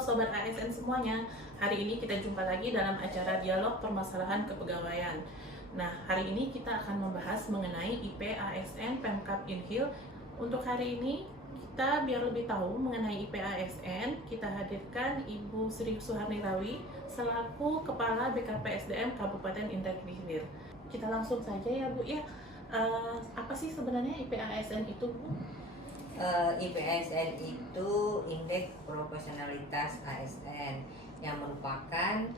Sobat ASN semuanya, hari ini kita jumpa lagi dalam acara Dialog Permasalahan Kepegawaian. Nah, hari ini kita akan membahas mengenai IP ASN Pemkab Inhil. Untuk hari ini, kita biar lebih tahu mengenai IP ASN, kita hadirkan Ibu Sri Suharnirawi selaku Kepala BKPSDM Kabupaten Indragiri Hilir. Kita langsung saja ya Bu ya. Apa sih sebenarnya IP ASN itu Bu? IPASN itu Indeks Profesionalitas ASN yang merupakan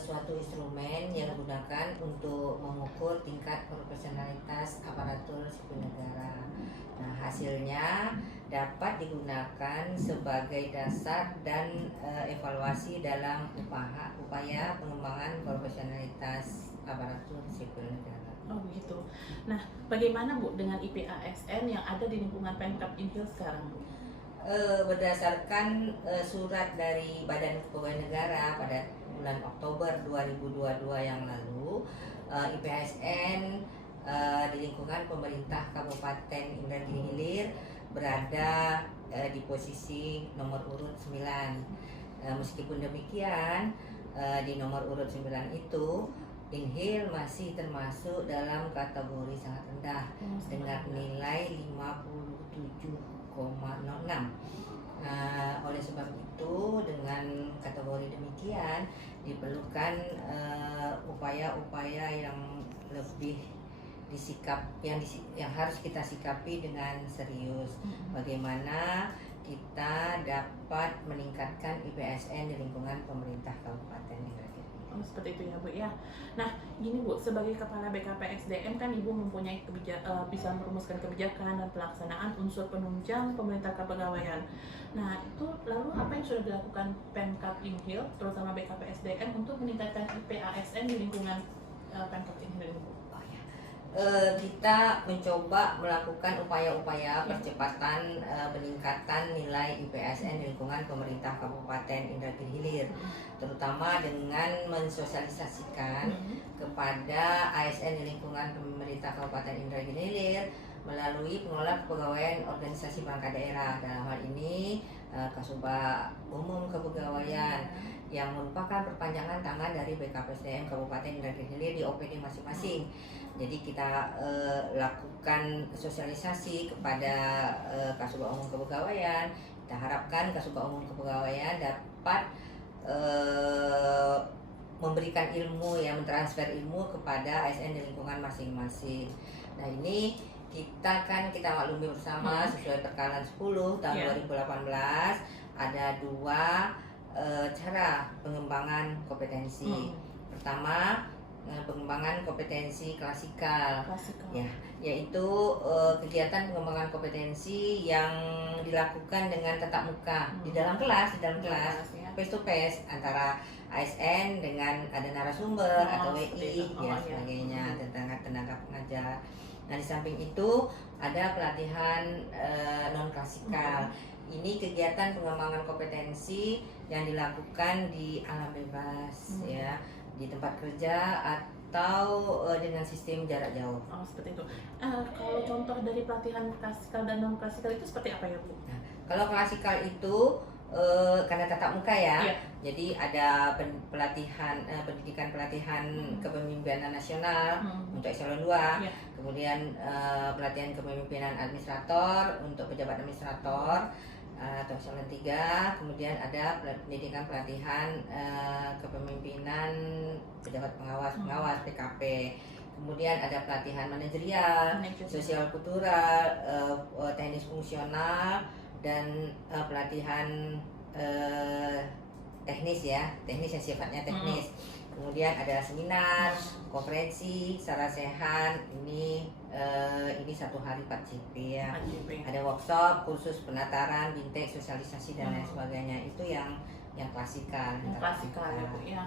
suatu instrumen yang digunakan untuk mengukur tingkat profesionalitas aparatur sipil negara. Nah, hasilnya dapat digunakan sebagai dasar dan evaluasi dalam upaya pengembangan profesionalitas aparatur sipil negara. Oh begitu. Nah, bagaimana Bu dengan IP ASN yang ada di lingkungan Pemkab Inhil sekarang Bu? Berdasarkan surat dari Badan Kepegawaian Negara pada bulan Oktober 2022 yang lalu, IPASN di lingkungan pemerintah Kabupaten Indragiri Hilir berada di posisi nomor urut 9. Meskipun demikian, di nomor urut 9 itu Inhil masih termasuk dalam kategori sangat rendah dengan nilai 57,06. Oleh sebab itu, dengan kategori demikian diperlukan upaya-upaya yang lebih yang harus kita sikapi dengan serius. Bagaimana kita dapat meningkatkan IPASN di lingkungan pemerintah Kabupaten Indragiri. Oh, seperti itu ya Bu ya. Nah, gini Bu, sebagai Kepala BKPSDM kan Ibu mempunyai bisa merumuskan kebijakan dan pelaksanaan unsur penunjang pemerintah kepegawaian. Nah, itu lalu apa yang sudah dilakukan Pemkab Inhil, terutama BKPSDM untuk meningkatkan IP ASN di lingkungan Pemkab Inhil ini Bu? Kita mencoba melakukan upaya-upaya percepatan peningkatan nilai IPASN di lingkungan pemerintah Kabupaten Indragiri Hilir, terutama dengan mensosialisasikan kepada ASN di lingkungan pemerintah Kabupaten Indragiri Hilir melalui pengelola kepegawaian organisasi perangkat daerah, dalam hal ini Kasubag Umum Kepegawaian yang merupakan perpanjangan tangan dari BKPSDM Kabupaten Indragiri Hilir di OPD masing-masing. Jadi kita lakukan sosialisasi kepada Kasubag Umum Kepegawaian. Kita harapkan Kasubag Umum Kepegawaian dapat memberikan ilmu, mentransfer ilmu kepada ASN di lingkungan masing-masing. Nah, ini kita maklumi bersama sesuai Perkara 10 tahun 2018 ada dua cara pengembangan kompetensi. Pertama, pengembangan kompetensi klasikal. Yaitu kegiatan pengembangan kompetensi yang dilakukan dengan tatap muka di dalam kelas, face to face antara ASN dengan ada narasumber atau WI sebagainya, tentang tenaga pengajar. Nah, di samping itu ada pelatihan non klasikal. Ini kegiatan pengembangan kompetensi yang dilakukan di alam bebas, di tempat kerja atau dengan sistem jarak jauh. Oh, seperti itu. Kalau contoh dari pelatihan klasikal dan non klasikal itu seperti apa ya Bu? Nah, kalau klasikal itu karena tatap muka jadi ada pendidikan pelatihan kepemimpinan nasional untuk eselon 2, kemudian pelatihan kepemimpinan administrator untuk pejabat administrator atau eselon 3, kemudian ada pendidikan pelatihan kepemimpinan pejabat pengawas PKP. Kemudian ada pelatihan manajerial, sosial kultural, teknis fungsional, dan pelatihan teknis yang sifatnya teknis. Kemudian ada seminar, konferensi, sarasehan, ini 1 hari 4 JP Ada workshop, kursus penataran, bintek, sosialisasi dan lain sebagainya. Itu yang klasikal. Yang klasikal ya Bu ya.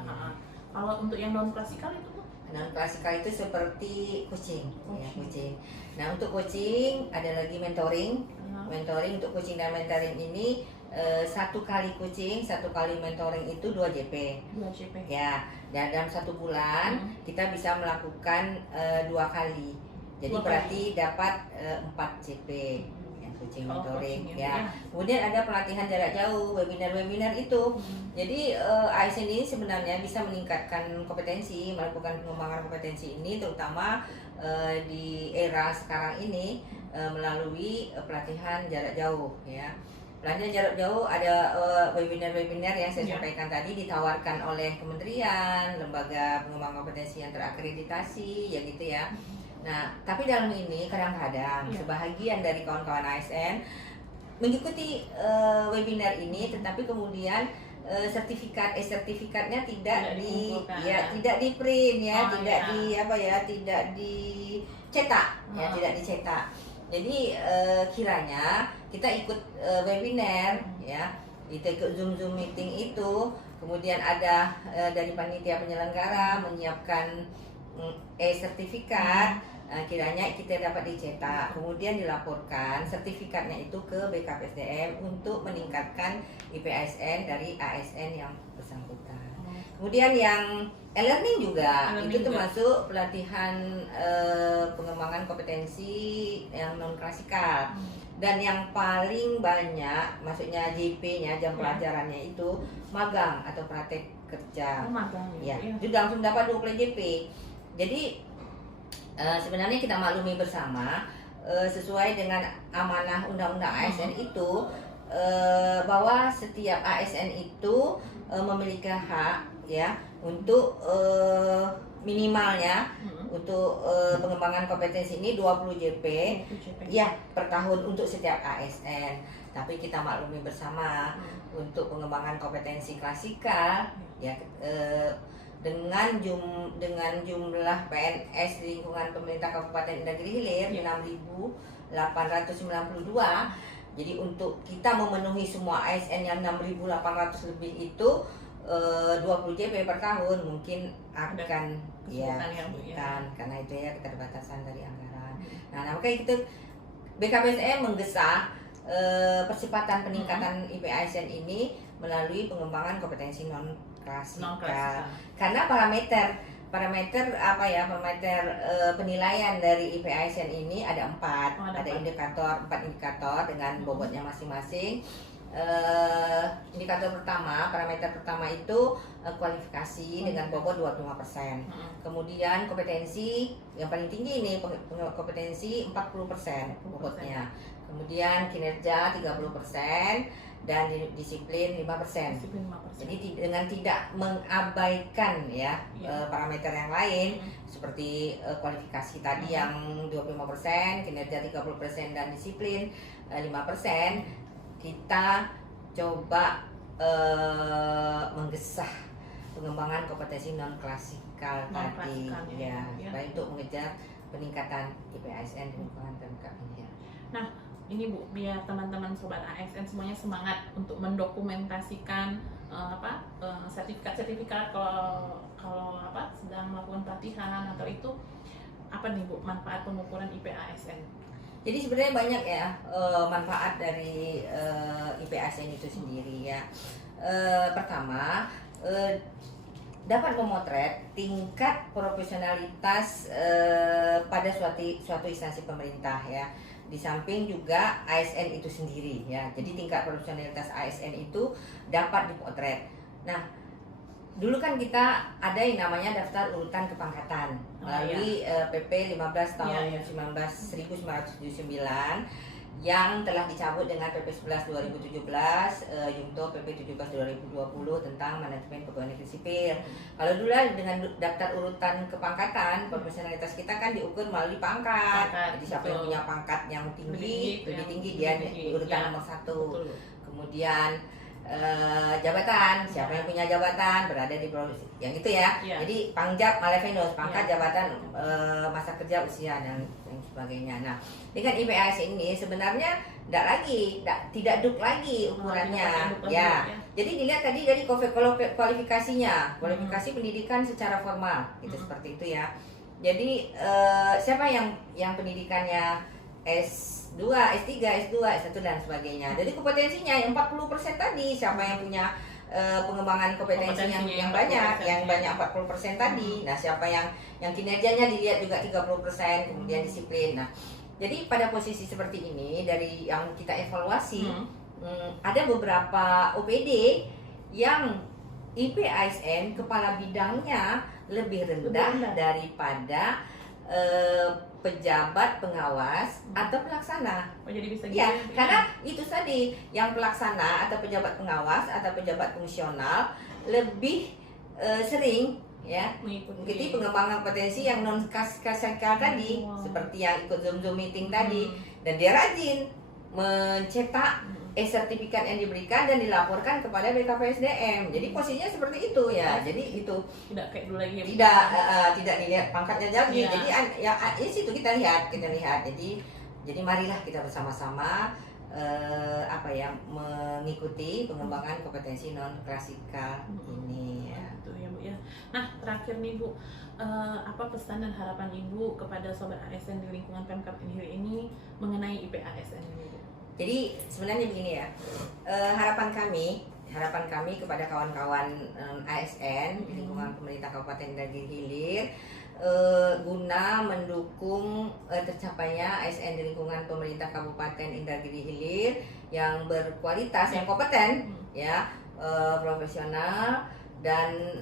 Kalau untuk yang non klasikal itu Bu? Non klasikal itu seperti coaching. Nah, untuk coaching ada lagi mentoring. Mentoring untuk coaching dan mentoring ini 1 kali coaching, 1 kali mentoring itu 2 JP. Ya, dan dalam 1 bulan kita bisa melakukan 2 kali. Jadi berarti dapat 4 JP. coaching Oh, mentoring coaching, ya. ya. Kemudian ada pelatihan jarak jauh, webinar itu. Jadi ASN ini sebenarnya bisa meningkatkan kompetensi, melakukan pengembangan kompetensi ini terutama di era sekarang ini melalui pelatihan jarak jauh ya. Pelatihan jarak jauh ada webinar-webinar yang saya sampaikan tadi ditawarkan oleh kementerian, lembaga pengembangan kompetensi yang terakreditasi ya gitu ya. Nah, tapi dalam ini kadang-kadang sebahagian dari kawan-kawan ASN mengikuti webinar ini, tetapi kemudian sertifikatnya tidak tidak di print ya, tidak dicetak ya, tidak dicetak. Jadi kiranya kita ikut webinar ya, kita ikut Zoom meeting itu, kemudian ada dari panitia penyelenggara menyiapkan sertifikat. Kiranya kita dapat dicetak, kemudian dilaporkan sertifikatnya itu ke BKPSDM untuk meningkatkan IP ASN dari ASN yang bersangkutan. Kemudian yang e-learning juga itu termasuk pelatihan pengembangan kompetensi yang non klasikal. Dan yang paling banyak, maksudnya JP-nya, jam pelajarannya itu magang atau praktek kerja. Magang ya. Jadi langsung dapat 20 JP. Jadi sebenarnya kita maklumi bersama sesuai dengan amanah undang-undang ASN itu bahwa setiap ASN itu memiliki hak ya untuk minimalnya untuk pengembangan kompetensi ini 20 JP ya per tahun untuk setiap ASN. Tapi kita maklumi bersama untuk pengembangan kompetensi klasikal ya dengan jumlah PNS di lingkungan pemerintah Kabupaten Negeri Hilir 6.892. Jadi untuk kita memenuhi semua ASN yang 6.800 lebih itu 20 JP per tahun mungkin akan kesulitan karena itu ya keterbatasan dari anggaran. Nah, makanya itu BKPSDM menggesa percepatan peningkatan IP ASN ini melalui pengembangan kompetensi non klasikal. Karena parameter penilaian dari IP ASN ini ada 4. Ada empat indikator dengan bobotnya masing-masing. Indikator pertama, parameter pertama itu kualifikasi dengan bobot 25%. Kemudian kompetensi yang paling tinggi ini kompetensi 40% bobotnya. Kemudian kinerja 30% dan disiplin 5%. Jadi dengan tidak mengabaikan ya parameter yang lain seperti kualifikasi tadi yang 25%, kinerja 30% dan disiplin 5%, kita coba menggesah pengembangan kompetensi non klasikal tadi ya, supaya untuk mengejar peningkatan IP ASN di lingkungan Pemkab ini. Nah, ini Bu, biar teman-teman sobat ASN semuanya semangat untuk mendokumentasikan sertifikat kalau sedang melakukan pelatihan atau itu apa nih Bu manfaat pengukuran IP ASN? Jadi sebenarnya banyak ya manfaat dari IP ASN itu sendiri ya. Pertama, dapat memotret tingkat profesionalitas pada suatu instansi pemerintah ya. Di samping juga ASN itu sendiri ya. Jadi tingkat profesionalitas ASN itu dapat dipotret. Nah, dulu kan kita ada yang namanya daftar urutan kepangkatan melalui PP 15 tahun 1979 yang telah dicabut dengan PP 11 2017, Jungto PP 17 2020 tentang manajemen pegawai negeri sipil. Kalau dulu dengan daftar urutan kepangkatan, profesionalitas kita kan diukur melalui pangkat. Jadi siapa yang punya pangkat yang tinggi, lebih tinggi dia urutan nomor 1. Kemudian jabatan, siapa yang punya jabatan berada di provinsi yang itu ya. Jadi Pangjab Malevendos, pangkat jabatan masa kerja usia dan sebagainya. Nah, dengan IP ASN ini sebenarnya tidak duk lagi ukurannya ya. Jadi dilihat tadi dari kualifikasinya, kualifikasi pendidikan secara formal itu seperti itu ya. Jadi siapa yang pendidikannya S2, S3, S2, S1 dan sebagainya. Jadi kompetensinya yang 40% tadi, siapa yang punya pengembangan kompetensi yang banyak, yang banyak 40% tadi. Nah, siapa yang kinerjanya dilihat juga 30%, kemudian disiplin. Nah, Jadi pada posisi seperti ini dari yang kita evaluasi, ada beberapa OPD yang IP ASN kepala bidangnya lebih rendah daripada pejabat pengawas atau pelaksana. Oh, jadi bisa gitu Ya, Bu, karena itu tadi yang pelaksana atau pejabat pengawas atau pejabat fungsional lebih sering ya mengikuti pengembangan potensi yang non KSK tadi, seperti yang ikut Zoom meeting tadi, dan dia rajin mencetak sertifikat yang diberikan dan dilaporkan kepada BKPSDM. Jadi posisinya seperti itu ya. Jadi itu tidak kayak dulu lagi ya, Bu. tidak dilihat pangkatnya lagi. Iya. Jadi ya di situ kita lihat. Jadi marilah kita bersama-sama mengikuti pengembangan kompetensi non klasikal ini ya. Gitu ya Bu ya. Nah terakhir nih Bu, apa pesan dan harapan Ibu kepada sobat ASN di lingkungan Pemkab Inhil ini mengenai IP ASN ini Bu? Jadi sebenarnya begini ya, harapan kami kepada kawan-kawan ASN di lingkungan pemerintah Kabupaten Indragiri Hilir, guna mendukung tercapainya ASN di lingkungan pemerintah Kabupaten Indragiri Hilir yang berkualitas, yang kompeten, ya, profesional dan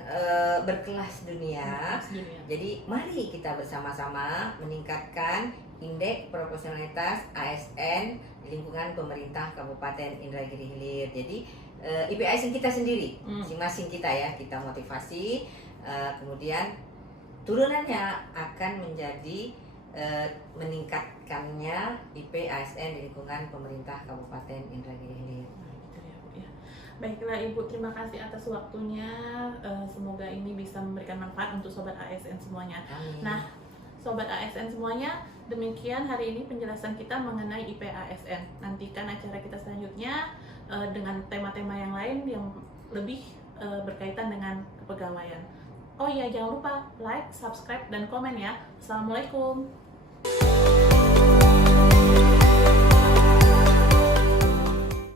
berkelas dunia. Jadi mari kita bersama-sama meningkatkan indeks profesionalitas ASN di lingkungan pemerintah Kabupaten Indragiri Hilir. Jadi IP ASN kita sendiri, masing-masing kita ya, kita motivasi, kemudian turunannya akan menjadi meningkatkannya IP ASN di lingkungan pemerintah Kabupaten Indragiri Hilir. Baiklah Ibu, terima kasih atas waktunya. Semoga ini bisa memberikan manfaat untuk sobat ASN semuanya. Amin. Nah, sobat ASN semuanya, demikian hari ini penjelasan kita mengenai IP ASN. Nantikan acara kita selanjutnya dengan tema-tema yang lain yang lebih berkaitan dengan kepegawaian. Oh iya, jangan lupa like, subscribe, dan komen ya. Assalamualaikum.